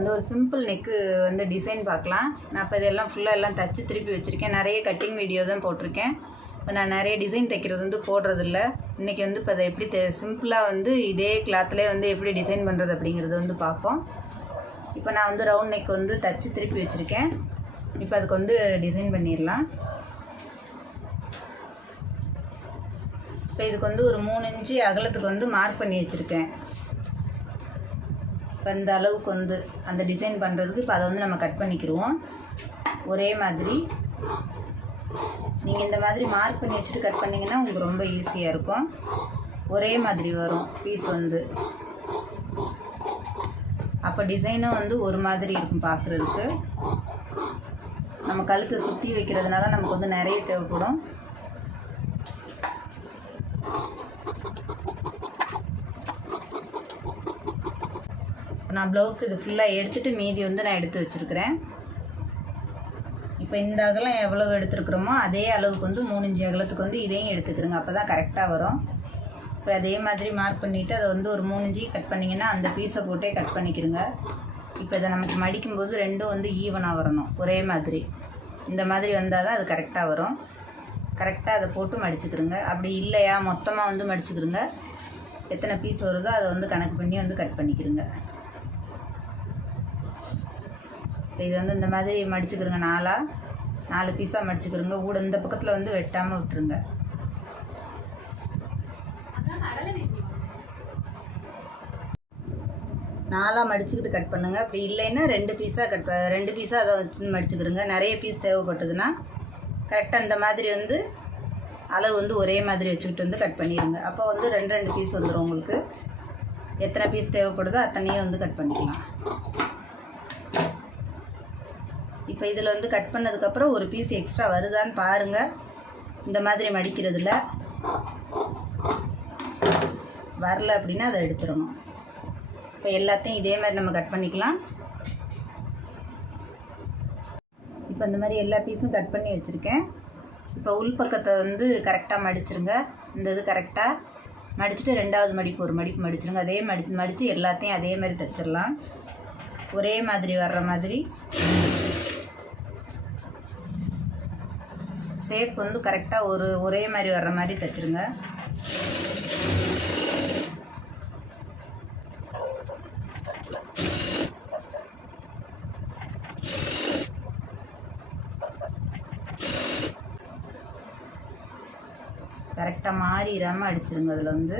வந்து ஒரு simple neck வந்து டிசைன் பார்க்கலாம். நான் இப்போ இதெல்லாம் ஃபுல்லாக எல்லாம் தச்சு திருப்பி வச்சுருக்கேன். நிறைய கட்டிங் வீடியோ தான் போட்டிருக்கேன். இப்போ நான் நிறைய டிசைன் தைக்கிறது வந்து போடுறதில்ல. இன்றைக்கி வந்து இப்போ அதை எப்படி தெ சிம்பிளாக வந்து இதே கிளாத்லேயே வந்து எப்படி டிசைன் பண்ணுறது அப்படிங்கிறது வந்து பார்ப்போம். இப்போ நான் வந்து ரவுண்ட் நெக் வந்து தச்சு திருப்பி வச்சுருக்கேன். இப்போ அதுக்கு வந்து டிசைன் பண்ணிடலாம். இப்போ இதுக்கு வந்து ஒரு மூணு இன்ச்சு அகலத்துக்கு வந்து மார்க் பண்ணி வச்சுருக்கேன். இப்போ இந்த அளவுக்கு வந்து அந்த டிசைன் பண்ணுறதுக்கு இப்போ அதை வந்து நம்ம கட் பண்ணிக்கிடுவோம். ஒரே மாதிரி. நீங்கள் இந்த மாதிரி மார்க் பண்ணி வச்சுட்டு கட் பண்ணிங்கன்னா உங்களுக்கு ரொம்ப ஈஸியாக இருக்கும். ஒரே மாதிரி வரும் பீஸ் வந்து. அப்போ டிசைனும் வந்து ஒரு மாதிரி இருக்கும் பார்க்குறதுக்கு நம்ம கழுத்தை சுற்றி வைக்கிறதுனால நமக்கு வந்து நிறைய தேவைப்படும். இப்போ நான் ப்ளவுஸ்க்கு இது ஃபுல்லாக எடுத்துட்டு மீதி வந்து நான் எடுத்து வச்சுருக்கிறேன். இப்போ இந்த அகலம் எவ்வளோ எடுத்துருக்குறோமோ அதே அளவுக்கு வந்து மூணு இஞ்சி அகலத்துக்கு வந்து இதையும் எடுத்துக்கிறோங்க. அப்போ தான் கரெக்டாக வரும். இப்போ அதே மாதிரி மார்க் பண்ணிவிட்டு அதை வந்து ஒரு மூணு இஞ்சி கட் பண்ணிங்கன்னா அந்த பீஸை போட்டே கட் பண்ணிக்கிறோங்க. இப்போ இதை நமக்கு மடிக்கும்போது ரெண்டும் வந்து ஈவனாக வரணும். ஒரே மாதிரி. இந்த மாதிரி வந்தால் தான் அது கரெக்டாக வரும். கரெக்டாக அதை போட்டு மடிச்சுக்கிறோங்க. அப்படி இல்லையா? மொத்தமாக வந்து மடிச்சுக்கிறோங்க. எத்தனை பீஸ் வருதோ அதை வந்து கணக்கு பண்ணி வந்து கட் பண்ணிக்கிறோங்க. இப்போ இது வந்து இந்த மாதிரி மடிச்சுக்கிறோங்க நாலாக நாலு பீஸாக மடிச்சுக்கிறோங்க கூட இந்த பக்கத்தில் வந்து வெட்டாமல் விட்டுருங்க. நாலாக மடிச்சுக்கிட்டு கட் பண்ணுங்க. அப்படி இல்லைன்னா ரெண்டு பீஸாக கட் ரெண்டு பீஸாக அதை வச்சு மடிச்சுக்கிறோங்க நிறைய பீஸ் தேவைப்பட்டதுன்னா கரெக்டாக இந்த மாதிரி வந்து அளவு வந்து ஒரே மாதிரி வச்சுக்கிட்டு வந்து கட் பண்ணிடுங்க அப்போ வந்து ரெண்டு ரெண்டு பீஸ் வந்துடும் உங்களுக்கு. எத்தனை பீஸ் தேவைப்படுதோ அத்தனையும் வந்து கட் பண்ணிக்கலாம். இப்போ இதில் வந்து கட் பண்ணதுக்கப்புறம் ஒரு பீஸ் எக்ஸ்ட்ரா வருதான்னு பாருங்கள் இந்த மாதிரி மடிக்கிறதுல. வரல அப்படின்னா அதை எடுத்துடணும். இப்போ எல்லாத்தையும் இதே மாதிரி நம்ம கட் பண்ணிக்கலாம். இப்போ இந்த மாதிரி எல்லா பீஸும் கட் பண்ணி வச்சுருக்கேன். இப்போ உள் பக்கத்தை வந்து கரெக்டாக மடிச்சிருங்க. இந்த இது கரெக்டாக மடிச்சுட்டு ரெண்டாவது மடிப்பு ஒரு மடிப்பு மடிச்சிருங்க. அதே மடி மடித்து எல்லாத்தையும் அதே மாதிரி தைச்சிடலாம். ஒரே மாதிரி வர்ற மாதிரி. ஷேப் வந்து கரெக்டாக ஒரு ஒரே மாதிரி வர்ற மாதிரி தைச்சிருங்க. கரெக்டாக மாறிடாமல் அடிச்சிருங்க அதில் வந்து.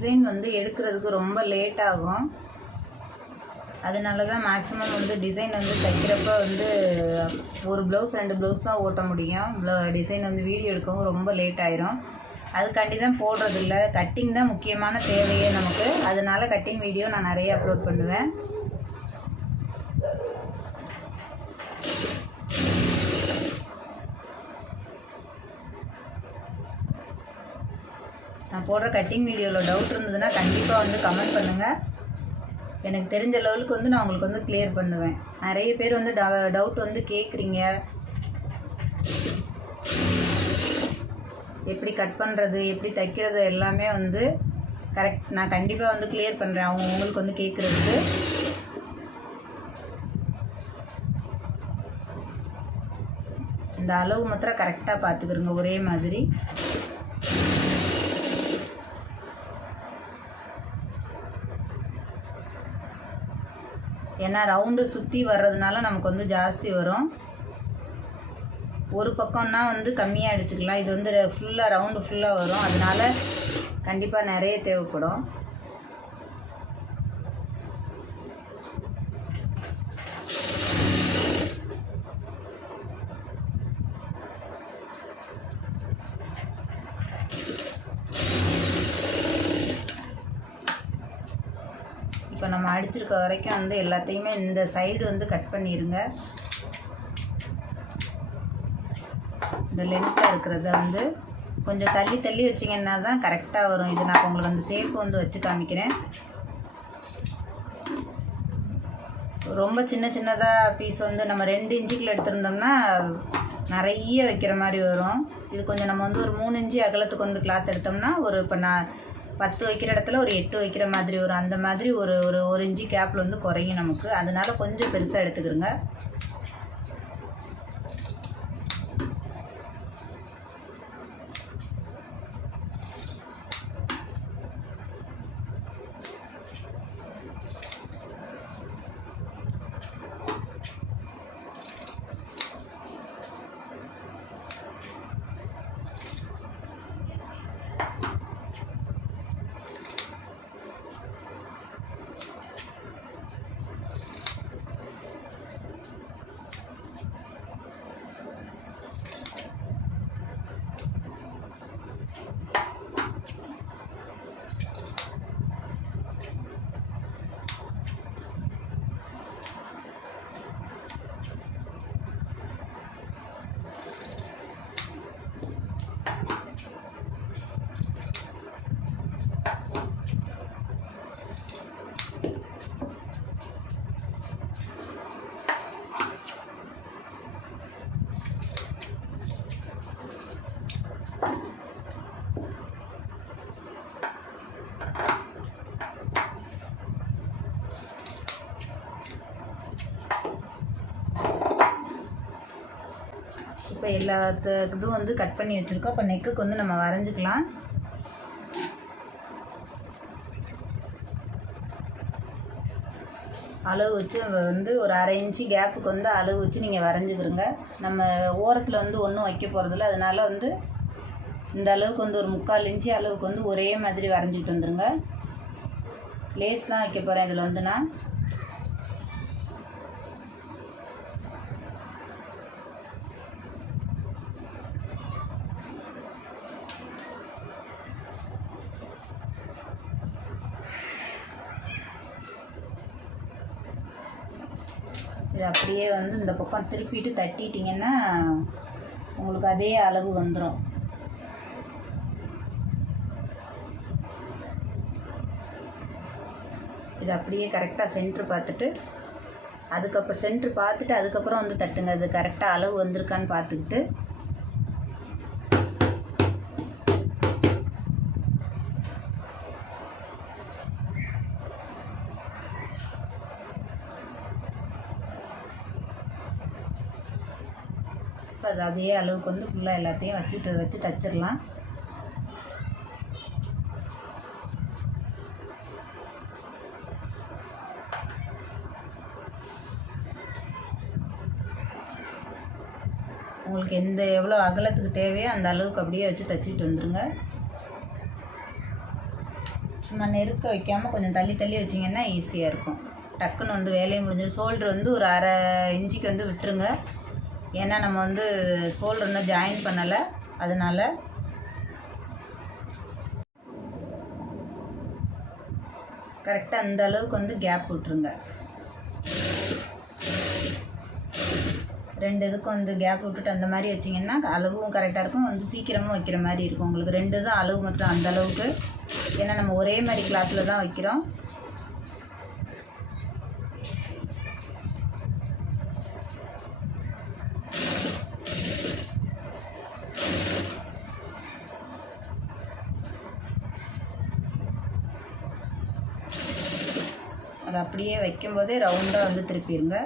டிசைன் வந்து எடுக்கிறதுக்கு ரொம்ப லேட் ஆகும். அதனால தான் மேக்ஸிமம் வந்து டிசைன் வந்து தைக்கிறப்ப வந்து ஒரு ப்ளவுஸ் ரெண்டு ப்ளவுஸ் தான் ஓட்ட முடியும். டிசைன் வந்து வீடியோ எடுக்கவும் ரொம்ப லேட் ஆயிரும். அதுக்காண்டி தான் போடுறதில்ல. கட்டிங் தான் முக்கியமான தேவையே நமக்கு. அதனால கட்டிங் வீடியோ நான் நிறைய அப்லோட் பண்ணுவேன். நான் போடுற கட்டிங் வீடியோவில் டவுட் இருந்ததுன்னா கண்டிப்பாக வந்து கமெண்ட் பண்ணுங்கள் எனக்கு தெரிஞ்ச லெவலுக்கு வந்து நான் உங்களுக்கு வந்து கிளியர் பண்ணுவேன். நிறைய பேர் வந்து டவுட் வந்து கேட்குறீங்க எப்படி கட் பண்ணுறது எப்படி தைக்கிறது எல்லாமே வந்து கரெக்ட் நான் கண்டிப்பாக வந்து கிளியர் பண்ணுறேன் அவங்க உங்களுக்கு வந்து கேட்குறதுக்கு இந்த அளவு மாத்திரம் கரெக்டாக பார்த்துக்கிறோங்க ஒரே மாதிரி. ஏன்னா ரவுண்டு சுற்றி வர்றதுனால நமக்கு வந்து ஜாஸ்தி வரும். ஒரு பக்கம்னா வந்து கம்மியாக அடிச்சுக்கலாம். இது வந்து ஃபுல்லாக ரவுண்டு ஃபுல்லாக வரும். அதனால கண்டிப்பாக நிறைய தேவைப்படும் இப்போ இருக்க வரைக்கும் வந்து எல்லாத்தையுமே இந்த சைடு வந்து கட் பண்ணிடுங்க இந்த லென்த்தாக இருக்கிறத வந்து கொஞ்சம் தள்ளி தள்ளி வச்சிங்கன்னா தான் கரெக்டாக வரும். இது நான் உங்களுக்கு அந்த சேப்பு வந்து வச்சு காமிக்கிறேன். ரொம்ப சின்ன சின்னதாக பீஸ் வந்து நம்ம ரெண்டு இன்ச்சுக்குள்ள எடுத்திருந்தோம்னா நிறைய வைக்கிற மாதிரி வரும். இது கொஞ்சம் நம்ம வந்து ஒரு மூணு இன்ச்சு அகலத்துக்கு வந்து கிளாத் எடுத்தோம்னா ஒரு இப்போ நான் பத்து வைக்கிற இடத்துல ஒரு எட்டு வைக்கிற மாதிரி ஒரு அந்த மாதிரி ஒரு ஒரு ஒரு இன்ச்சு கேப்பில் வந்து குறையும் நமக்கு. அதனால் கொஞ்சம் பெருசாக எடுத்துக்கிறோங்க. எல்லாத்து இதுவும் வந்து கட் பண்ணி வச்சுருக்கோம். இப்போ நெக்குக்கு வந்து நம்ம வரைஞ்சிக்கலாம். அளவு வச்சு வந்து ஒரு அரை இன்ச்சு கேப்புக்கு வந்து அளவு வச்சு நீங்கள் வரைஞ்சிக்கிறங்க நம்ம ஓரத்தில் வந்து ஒன்றும் வைக்க போகிறதில்ல அதனால் வந்து இந்த அளவுக்கு வந்து ஒரு முக்கால் இன்ச்சு அளவுக்கு வந்து ஒரே மாதிரி வரைஞ்சிட்டு வந்துருங்க. லேஸ் தான் வைக்க போகிறேன் இதில் வந்து நான் இது அப்படியே வந்து இந்த பக்கம் திருப்பிட்டு தட்டிட்டிங்கன்னா உங்களுக்கு அதே அளவு வந்துடும் இது அப்படியே கரெக்டாக சென்ட்ரு பார்த்துட்டு அதுக்கப்புறம் சென்ட்ரு பார்த்துட்டு அதுக்கப்புறம் வந்து தட்டுங்க. அது கரெக்டாக அளவு வந்திருக்கான்னு பார்த்துக்கிட்டு அது அதே அளவுக்கு வந்து ஃபுல்லாக எல்லாத்தையும் வச்சுட்டு வச்சு தச்சிடலாம் உங்களுக்கு எந்த எவ்வளோ அகலத்துக்கு தேவையோ அந்த அளவுக்கு அப்படியே வச்சு தச்சிட்டு வந்துடுங்க சும்மா நெருக்க வைக்காமல் கொஞ்சம் தள்ளி தள்ளி வச்சிங்கன்னா ஈஸியாக இருக்கும். டக்குன்னு வந்து வேலையை முடிஞ்சிடும். ஷோல்டர் வந்து ஒரு அரை இன்ச்சுக்கு வந்து விட்டுருங்க. ஏன்னா நம்ம வந்து சோல்டர் இன்னும் ஜாயின் பண்ணலை அதனால் கரெக்டாக அந்த அளவுக்கு வந்து கேப் விட்ருங்க ரெண்டு இதுக்கும் வந்து கேப் விட்டுட்டு அந்த மாதிரி வச்சிங்கன்னா அளவும் கரெக்டாக இருக்கும். வந்து சீக்கிரமாக வைக்கிற மாதிரி இருக்கும். உங்களுக்கு ரெண்டு தான் அளவு மட்டும் அந்த அளவுக்கு. ஏன்னா நம்ம ஒரே மாதிரி கிளாத்தில் தான் வைக்கிறோம். அதை அப்படியே வைக்கும்போதே ரவுண்டாக வந்து திருப்பிடுங்க.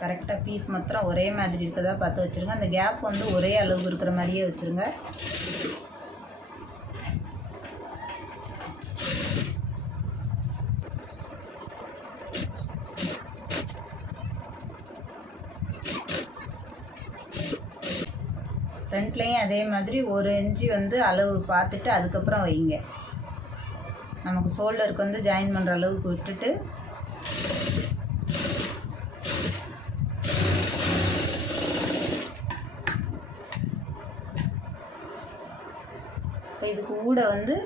கரெக்டாக பீஸ் மாத்திரம் ஒரே மாதிரி இருக்கதா பார்த்து வச்சுருங்க. அந்த கேப் வந்து ஒரே அளவு இருக்கிற மாதிரியே வச்சுருங்க. ஃப்ரண்ட்லேயும் அதே மாதிரி ஒரு இன்ச்சு வந்து அளவு பார்த்துட்டு அதுக்கப்புறம் வைங்க. நமக்கு ஷோல்டருக்கு வந்து ஜாயின் பண்ணுற அளவுக்கு விட்டுட்டு இப்போ இதுக்கு ஊட வந்து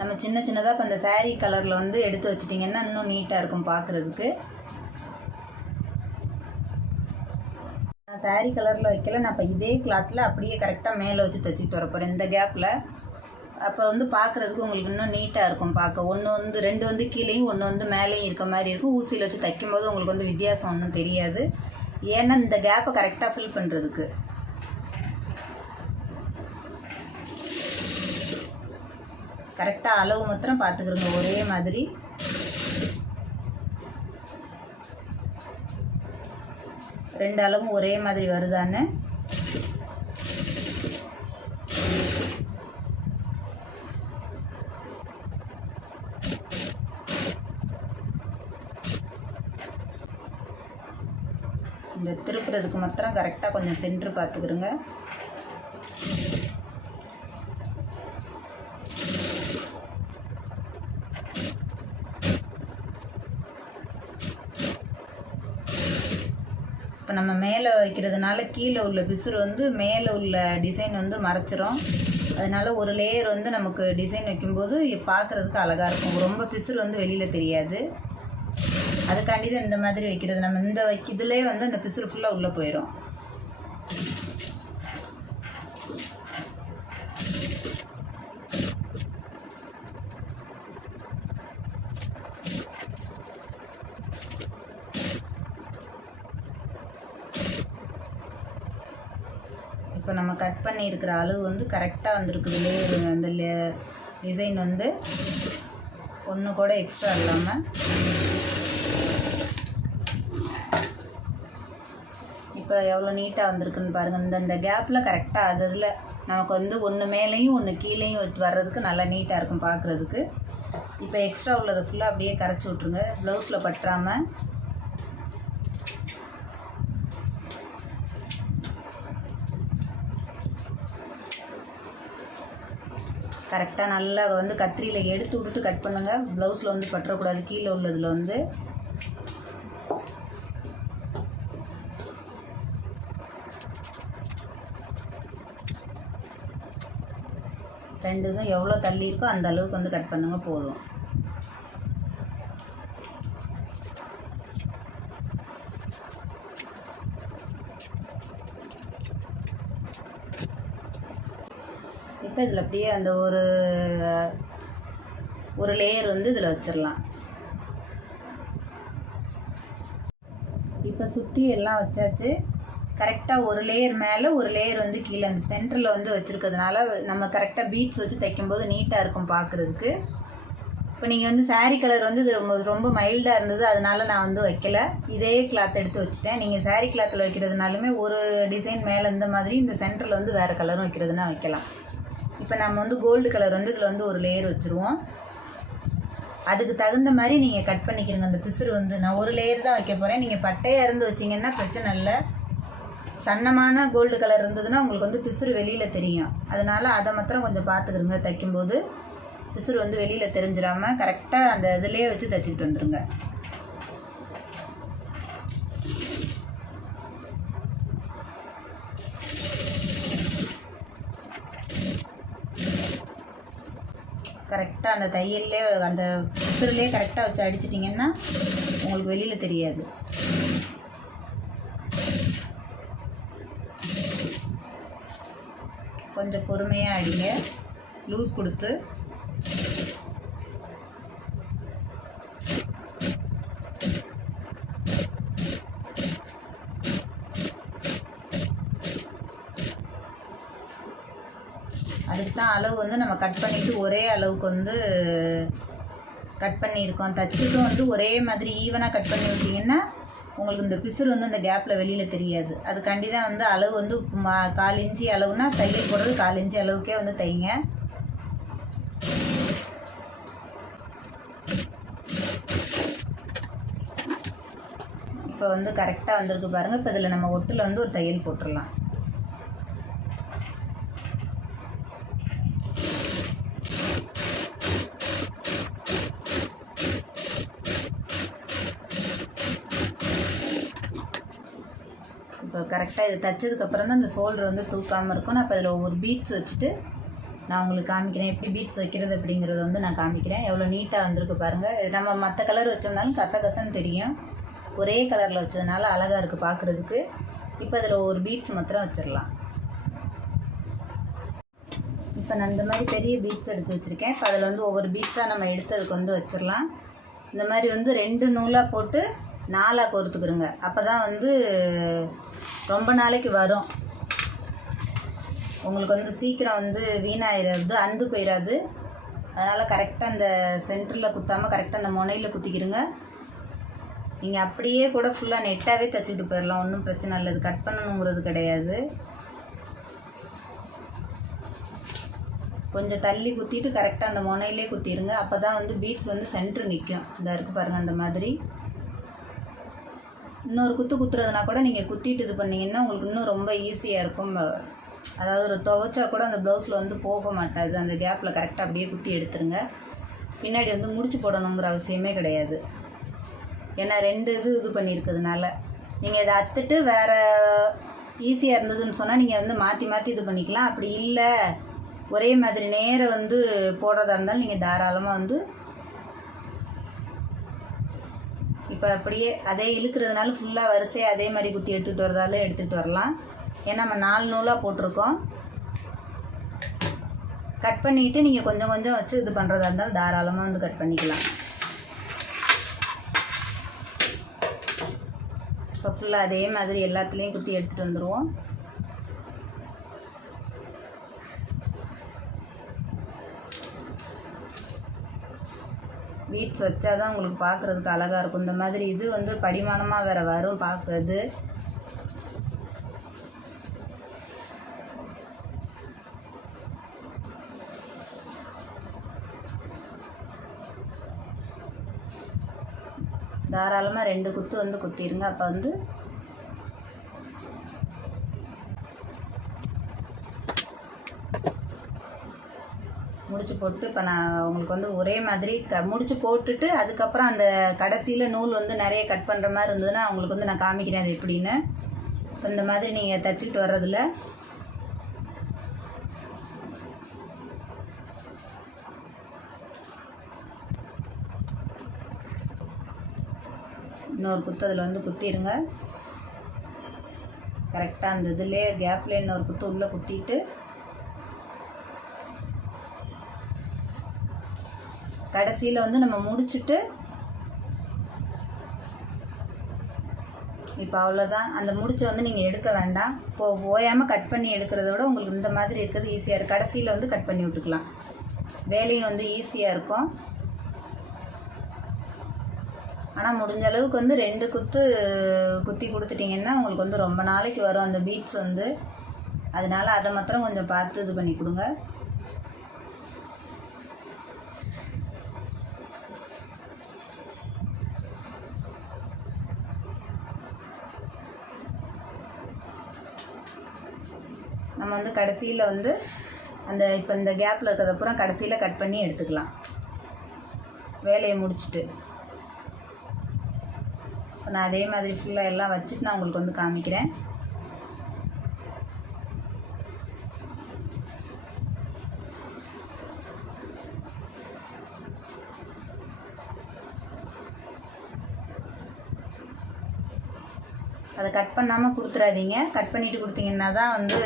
நம்ம சின்ன சின்னதாக இப்போ அந்த சாரீ கலரில் வந்து எடுத்து வச்சிட்டிங்கன்னா இன்னும் நீட்டாக இருக்கும் பார்க்குறதுக்கு. நான் சாரீ கலரில் வைக்கல. நான் இப்போ இதே கிளாத்தில் அப்படியே கரெக்டாக மேலே வச்சு தைச்சிட்டு வர போகிறேன் இந்த கேப்பில் அப்போ வந்து பார்க்குறதுக்கு உங்களுக்கு இன்னும் நீட்டாக இருக்கும் பார்க்க. ஒன்று வந்து ரெண்டு வந்து கீழேயும் ஒன்று வந்து மேலேயும் இருக்க மாதிரி இருக்கும். ஊசியில் வச்சு தைக்கும்போது உங்களுக்கு வந்து வித்தியாசம் ஒன்றும் தெரியாது. ஏன்னா இந்த கேப்பை கரெக்டாக ஃபில் பண்ணுறதுக்கு கரெக்டாக அளவு மாத்திரம் பார்த்துக்கிறோங்க ஒரே மாதிரி. ரெண்டு அளவும் ஒரே மாதிரி வருதான்னு. இந்த திருப்புறதுக்கு மாத்திரம் கரெக்டாக கொஞ்சம் சென்ட்ரு பார்த்துக்கிறோங்க இப்போ நம்ம மேலே வைக்கிறதுனால கீழே உள்ள பிசுறு வந்து மேலே உள்ள டிசைன் வந்து மறைச்சிரும். அதனால ஒரு லேயர் வந்து நமக்கு டிசைன் வைக்கும்போது பார்க்குறதுக்கு அழகாக இருக்கும். ரொம்ப பிசுறு வந்து வெளியில் தெரியாது. அதுக்காண்டி தான் இந்த மாதிரி வைக்கிறது. நம்ம இந்த வைக்க இதுலேயே வந்து அந்த பிசுறு ஃபுல்லாக உள்ளே போயிடும் இப்போ நம்ம கட் பண்ணியிருக்கிற அளவு வந்து கரெக்டாக வந்திருக்குது. லேயர் அந்த லே டிசைன் வந்து ஒன்று கூட எக்ஸ்ட்ரா இல்லாமல் இப்போ எவ்வளோ நீட்டாக வந்திருக்குன்னு பாருங்கள் இந்த இந்த கேப்பில் கரெக்டாக அது அதில் நமக்கு வந்து ஒன்று மேலேயும் ஒன்று கீழேயும் வர்றதுக்கு நல்லா நீட்டாக இருக்கும் பார்க்குறதுக்கு இப்போ எக்ஸ்ட்ரா உள்ளதை ஃபுல்லாக அப்படியே கரைச்சி விட்ருங்க ப்ளவுஸில் பற்றாமல் கரெக்டாக நல்லா வந்து கத்திரியில் எடுத்து விட்டுட்டு கட் பண்ணுங்கள் ப்ளவுஸில் வந்து பற்றக்கூடாது கீழே உள்ளதில் வந்து. ரெண்டு இதுவும் எவ்வளோ தள்ளி இருக்கோ அந்த அளவுக்கு வந்து கட் பண்ணுங்கள் போதும். இப்போ இதில் அப்படியே அந்த ஒரு ஒரு லேயர் வந்து இதில் வச்சிடலாம் இப்போ சுற்றி எல்லாம் வச்சாச்சு. கரெக்டாக ஒரு லேயர் மேலே ஒரு லேயர் வந்து கீழே அந்த சென்டரில் வந்து வச்சுருக்கிறதுனால நம்ம கரெக்டாக பீட்ஸ் வச்சு தைக்கும்போது நீட்டாக இருக்கும் பார்க்குறதுக்கு இப்போ நீங்கள் வந்து சாரீ கலர் வந்து இது ரொம்ப ரொம்ப மைல்டாக இருந்தது அதனால நான் வந்து வைக்கல. இதே கிளாத் எடுத்து வச்சுட்டேன். நீங்கள் சாரீ கிளாத்தில் வைக்கிறதுனாலுமே ஒரு டிசைன் மேலே இந்த மாதிரி இந்த சென்டரில் வந்து வேறு கலரும் வைக்கிறதுனா வைக்கலாம். இப்போ நம்ம வந்து கோல்டு கலர் வந்து இதில் வந்து ஒரு லேயர் வச்சுருவோம். அதுக்கு தகுந்த மாதிரி நீங்கள் கட் பண்ணிக்கிறங்க. அந்த பிசுறு வந்து நான் ஒரு லேயர் தான் வைக்க போகிறேன் நீங்கள் பட்டையாக இருந்து வச்சிங்கன்னா பிரச்சனை இல்லை. சன்னமான கோல்டு கலர் இருந்ததுன்னா உங்களுக்கு வந்து பிசுறு வெளியில் தெரியும். அதனால அதை மாத்திரம் கொஞ்சம் பார்த்துக்கிறங்க தைக்கும்போது பிசுறு வந்து வெளியில் தெரிஞ்சிடாம கரெக்டாக அந்த இதுலேயே வச்சு தைச்சிக்கிட்டு வந்துடுங்க கரெக்டாக அந்த தையல்லே அந்த பிசுறுலேயே கரெக்டாக வச்சு அடிச்சிட்டிங்கன்னா உங்களுக்கு வெளியில் தெரியாது. கொஞ்சம் பொறுமையாக அடிங்க. லூஸ் கொடுத்து அதுக்கு தான் அளவு வந்து நம்ம கட் பண்ணிவிட்டு ஒரே அளவுக்கு வந்து கட் பண்ணியிருக்கோம். தச்சுட்டும் வந்து ஒரே மாதிரி ஈவனாக கட் பண்ணி விட்டிங்கன்னா உங்களுக்கு இந்த பிசுறு வந்து அந்த கேப்பில் வெளியில் தெரியாது. அதுக்காண்டி தான் வந்து அளவு வந்து மா கால் இஞ்சி அளவுனா தையல் போடுறது கால் இஞ்சி அளவுக்கே வந்து தைங்க. இப்போ வந்து கரெக்டாக வந்திருக்கு பாருங்கள் இப்போ இதில் நம்ம ஒட்டில் வந்து ஒரு தையல் போட்டுடலாம் இப்போ கரெக்டாக இது தைச்சதுக்கப்புறம் தான் அந்த ஷோல்டர் வந்து தூக்காமல் இருக்கும். நான் இப்போ அதில் ஒவ்வொரு பீட்ஸ் வச்சுட்டு நான் உங்களுக்கு காமிக்கிறேன். எப்படி பீட்ஸ் வைக்கிறது அப்படிங்கிறத வந்து நான் காமிக்கிறேன். எவ்வளோ நீட்டாக வந்திருக்கு பாருங்கள் நம்ம மற்ற கலர் வச்சோம்னாலும் கசகசன்னு தெரியும். ஒரே கலரில் வச்சதுனால அழகாக இருக்குது பார்க்குறதுக்கு இப்போ அதில் ஒவ்வொரு பீட்ஸ் மாத்திரம் வச்சிடலாம். இப்போ நான் இந்த மாதிரி பெரிய பீட்ஸ் எடுத்து வச்சுருக்கேன். இப்போ அதில் வந்து ஒவ்வொரு பீட்ஸாக நம்ம எடுத்ததுக்கு வந்து வச்சிடலாம். இந்த மாதிரி வந்து ரெண்டு நூலாக போட்டு நாளாக கோர்த்துக்கிறோங்க அப்போ தான் வந்து ரொம்ப நாளைக்கு வரும். உங்களுக்கு வந்து சீக்கிரம் வந்து வீணாயிடாது அந்து போயிடாது அதனால் கரெக்டாக அந்த சென்டரில் குத்தாமல் கரெக்டாக அந்த முனையில் குத்திக்கிறோங்க நீங்கள் அப்படியே கூட ஃபுல்லாக நெட்டாகவே தைச்சிட்டு போயிடலாம் ஒன்றும் பிரச்சனை இல்லை. இது கட் பண்ணணுங்கிறது கிடையாது. கொஞ்சம் தள்ளி குத்திட்டு கரெக்டாக அந்த முனையிலே குத்திடுங்க அப்போ தான் வந்து பீட்ஸ் வந்து சென்ட்ரு நிற்கும் இந்த இருக்குது பாருங்கள் அந்த மாதிரி. இன்னொரு குத்து குத்துறதுனா கூட நீங்கள் குத்திட்டு இது பண்ணிங்கன்னா உங்களுக்கு இன்னும் ரொம்ப ஈஸியாக இருக்கும். அதாவது ஒரு துவைச்சா கூட அந்த ப்ளவுஸில் வந்து போக மாட்டாது. அந்த கேப்பில் கரெக்டாக அப்படியே குத்தி எடுத்துருங்க. பின்னாடி வந்து முடிச்சு போடணுங்கிற அவசியமே கிடையாது. ஏன்னா ரெண்டு இது இது பண்ணியிருக்கிறதுனால. நீங்கள் இதை அத்துட்டு வேறு ஈஸியாக இருந்ததுன்னு சொன்னால் நீங்கள் வந்து மாற்றி மாற்றி இது பண்ணிக்கலாம். அப்படி இல்லை. ஒரே மாதிரி நேரம் வந்து போடுறதா இருந்தாலும் நீங்கள் தாராளமாக வந்து இப்போ அப்படியே அதே இழுக்கிறதுனால ஃபுல்லாக வரிசையாக அதே மாதிரி குத்தி எடுத்துகிட்டு வரதாலும் எடுத்துகிட்டு வரலாம். ஏன்னா நம்ம நாலு நூலாக போட்டிருக்கோம். கட் பண்ணிவிட்டு நீங்கள் கொஞ்சம் கொஞ்சம் வச்சு இது பண்ணுறதா இருந்தாலும் தாராளமாக வந்து கட் பண்ணிக்கலாம். இப்போ ஃபுல்லாக அதே மாதிரி எல்லாத்துலேயும் குத்தி எடுத்துகிட்டு வந்துடுவோம் வீட்ஸ் வச்சா தான் உங்களுக்கு பார்க்குறதுக்கு அழகாக இருக்கும். இந்த மாதிரி இது வந்து படிமானமாக வேறு வரும் பார்க்குறது தாராளமாக ரெண்டு குத்து வந்து குத்திடுங்க அப்போ வந்து முடிச்சு போட்டு இப்போ நான் உங்களுக்கு வந்து ஒரே மாதிரி க முடிச்சு போட்டுட்டு அதுக்கப்புறம் அந்த கடைசியில் நூல் வந்து நிறைய கட் பண்ணுற மாதிரி இருந்ததுன்னா உங்களுக்கு வந்து நான் காமிக்கிறேன் அது எப்படின்னு. இப்போ இந்த மாதிரி நீங்கள் தைச்சிக்கிட்டு வர்றதில். இன்னொரு குத்து அதில் வந்து குத்திடுங்க கரெக்டாக அந்த இதுலேயே கேப்லேயே இன்னொரு குத்து உள்ளே குத்திட்டு கடைசியில் வந்து நம்ம முடிச்சுட்டு இப்போ அவ்வளோதான் அந்த முடிச்சை வந்து நீங்கள் எடுக்க வேண்டாம். இப்போ ஓயாமல் கட் பண்ணி எடுக்கிறத விட உங்களுக்கு இந்த மாதிரி இருக்கிறது ஈஸியாக இருக்குது கடைசியில் வந்து கட் பண்ணி விட்டுக்கலாம். வேலையும் வந்து ஈஸியாக இருக்கும். ஆனால் முடிஞ்ச அளவுக்கு வந்து ரெண்டு குத்து குத்தி கொடுத்துட்டிங்கன்னா உங்களுக்கு வந்து ரொம்ப நாளைக்கு வரும். அந்த பீட்ஸ் வந்து. அதனால அதை மாத்திரம் கொஞ்சம் பார்த்து இது பண்ணி கொடுங்க. நம்ம வந்து கடைசியில் வந்து அந்த இப்போ இந்த கேப்பில் இருக்கிறத பூரா கடைசியில் கட் பண்ணி எடுத்துக்கலாம். வேலையை முடிச்சுட்டு. இப்போ நான் அதே மாதிரி ஃபுல்லாக எல்லாம் வச்சுட்டு நான் உங்களுக்கு வந்து காமிக்கிறேன். அதை கட் பண்ணாமல் கொடுத்துறாதீங்க. கட் பண்ணிவிட்டு கொடுத்தீங்கன்னா தான் வந்து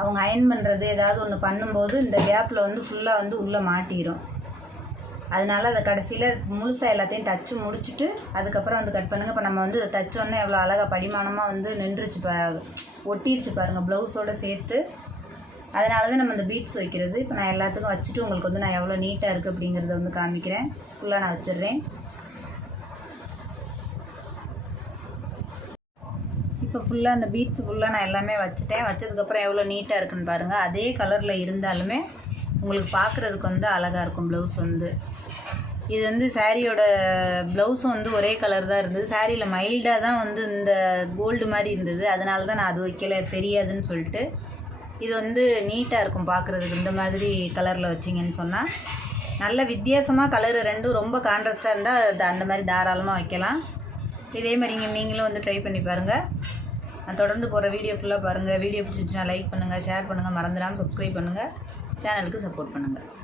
அவங்க அயன் பண்ணுறது ஏதாவது ஒன்று பண்ணும்போது இந்த கேப்பில் வந்து ஃபுல்லாக வந்து உள்ளே மாட்டிடும் அதனால அதை கடைசியில் முழுசாக எல்லாத்தையும் தச்சு முடிச்சுட்டு அதுக்கப்புறம் வந்து கட் பண்ணுங்கள் இப்போ நம்ம வந்து இதை தச்சோன்னே எவ்வளோ அழகாக படிமானமாக வந்து நின்றுச்சு பா ஒட்டிருச்சு பாருங்கள் ப்ளவுஸோடு சேர்த்து. அதனால தான் நம்ம இந்த பீட்ஸ் வைக்கிறது. இப்போ நான் எல்லாத்துக்கும் வச்சுட்டு உங்களுக்கு வந்து நான் எவ்வளோ நீட்டாக இருக்குது அப்படிங்கிறத வந்து காமிக்கிறேன். ஃபுல்லாக நான் வச்சிடுறேன். ஃபுல்லாக அந்த பீட்ஸ் ஃபுல்லாக நான் எல்லாமே வச்சுட்டேன். வச்சதுக்கப்புறம் எவ்வளோ நீட்டாக இருக்குன்னு பாருங்கள் அதே கலரில் இருந்தாலுமே உங்களுக்கு பார்க்குறதுக்கு வந்து அழகாக இருக்கும் ப்ளவுஸ் வந்து. இது வந்து சாரியோட ப்ளவுஸும் வந்து ஒரே கலர் தான் இருந்தது. சாரியில் மைல்டாக தான் வந்து இந்த கோல்டு மாதிரி இருந்தது. அதனால தான் நான் அது வைக்கல தெரியாதுன்னு சொல்லிட்டு. இது வந்து நீட்டாக இருக்கும் பார்க்குறதுக்கு இந்த மாதிரி கலரில் வச்சிங்கன்னு சொன்னால் நல்ல வித்தியாசமாக கலரு ரெண்டும் ரொம்ப கான்ட்ராஸ்ட்டாக இருந்தால் அந்த மாதிரி தாராளமாக வைக்கலாம். இதே மாதிரி நீங்களும் வந்து ட்ரை பண்ணி பாருங்கள் தொடர்ந்து போகிற வீடியோக்குள்ளே பாருங்கள் வீடியோ பிடிச்சிச்சுன்னா லைக் பண்ணுங்கள் ஷேர் பண்ணுங்கள் மறந்துடாமல் சப்ஸ்கிரைப் பண்ணுங்கள் சேனலுக்கு சப்போர்ட் பண்ணுங்கள்